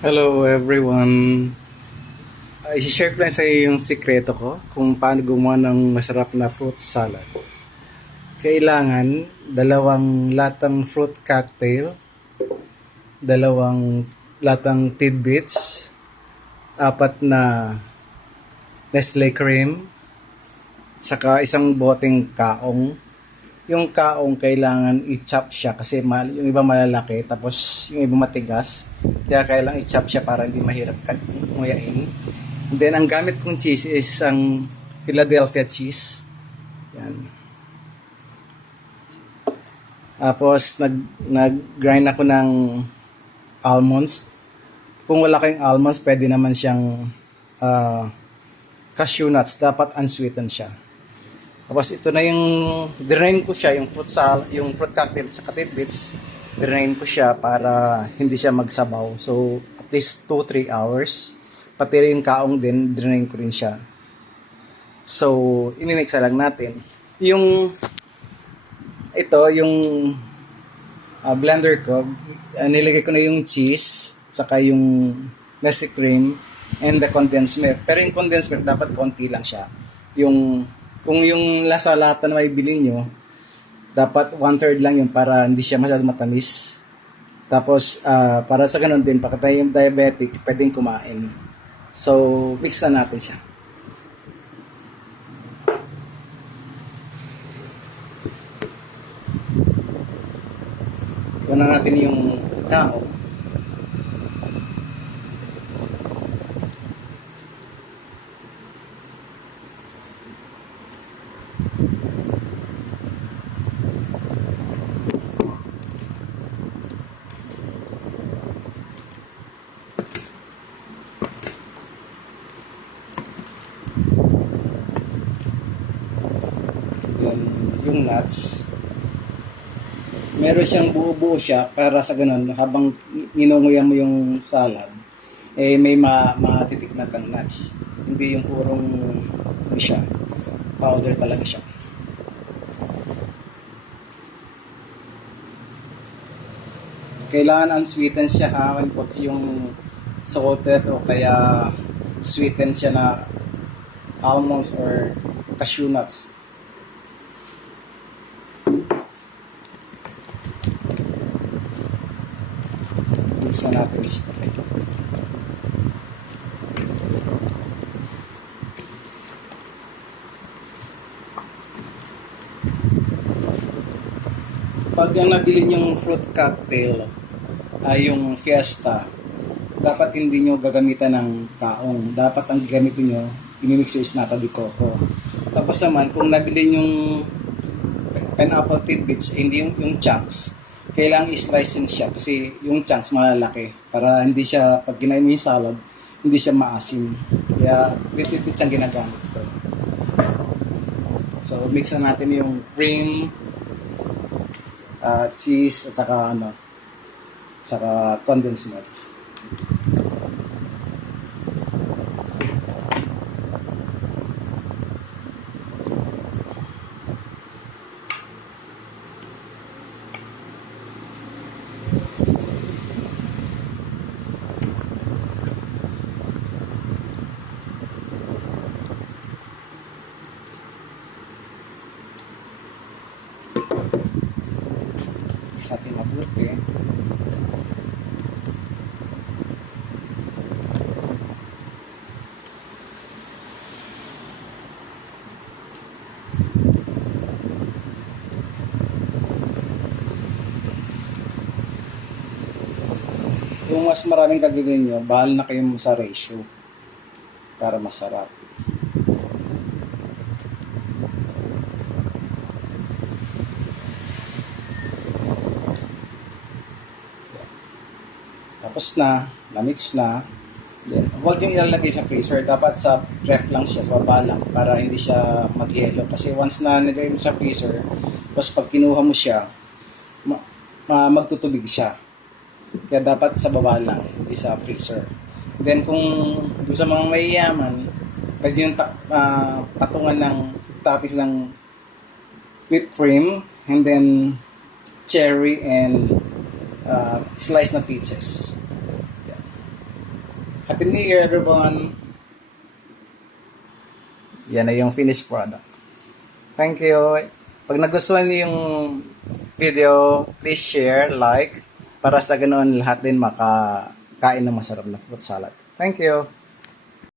Hello everyone. I-share ko lang sa iyo yung sikreto ko kung paano gumawa ng masarap na fruit salad. Kailangan dalawang latang fruit cocktail, dalawang latang tidbits, apat na Nestle cream, saka isang boteng kaong. Yung kaong kailangan i-chop siya kasi yung iba malalaki tapos yung iba matigas. Kaya kailangan i-chop siya para hindi mahirap nguyain. And then ang gamit kong cheese is ang Philadelphia cheese. Yan. Tapos nag-grind ako ng almonds. Kung wala kayong almonds, pwede naman siyang cashew nuts. Dapat unsweetened siya. Tapos ito na yung drain ko siya, yung fruit cocktail sa tidbits. Drain ko siya para hindi siya magsabaw. So at least 2-3 hours. Pati yung kaong din, drain ko rin siya. So imimix lang natin. Yung blender ko, nilagay ko na yung cheese, saka yung Nestle cream and the condensed milk. Pero yung condensed milk dapat konti lang siya. Kung yung lasa lata na may bilhin nyo, dapat 1/3 lang yun para hindi siya masyado matamis. Tapos, para sa ganun din, pagka tayo yung diabetic, pwedeng kumain. So, mix na natin siya. Kuha na natin yung kaong. Yung nuts, meron siyang buo-buo siya para sa ganun habang ninunguyan mo yung salad may matitikman kang nuts, hindi yung purong siya powder talaga siya. Kailangan unsweetened siya ha, yung salted o kaya sweetened siya na almonds or cashew nuts. Mix na natin siya. Pag yung nabili yung fruit cocktail yung Fiesta, dapat hindi nyo gagamitan ng kaong. Dapat ang gagamitin nyo, imimix is nata de coco. Tapos naman, kung nabili yung pineapple tidbits, hindi yung chunks, kailangan i-slice siya kasi yung chunks malalaki para hindi siya, pag ginawa mo yung salad, hindi siya maasim. Kaya bit-bits ang ginagamit ko. So mix na natin yung cream, cheese at saka condensed milk. Sa ating mabuti. Kung mas maraming gagawin nyo, bahal na kayo sa ratio para masarap. Tapos na-mix na. Then, huwag yung ilalagay sa freezer. Dapat sa ref lang siya, sa baba lang, para hindi siya mag-yelo. Kasi once na nilagay mo sa freezer, tapos pag kinuha mo siya, magtutubig siya. Kaya dapat sa baba lang, hindi sa freezer. Then kung doon sa mga mayayaman, pwede yung patungan ng toppings ng whipped cream, and then cherry and sliced na peaches. Yan. Happy New Year, everyone! Yan na yung finished product. Thank you! Pag nagustuhan niyo yung video, please share, like, para sa ganoon lahat din makakain ng masarap na fruit salad. Thank you!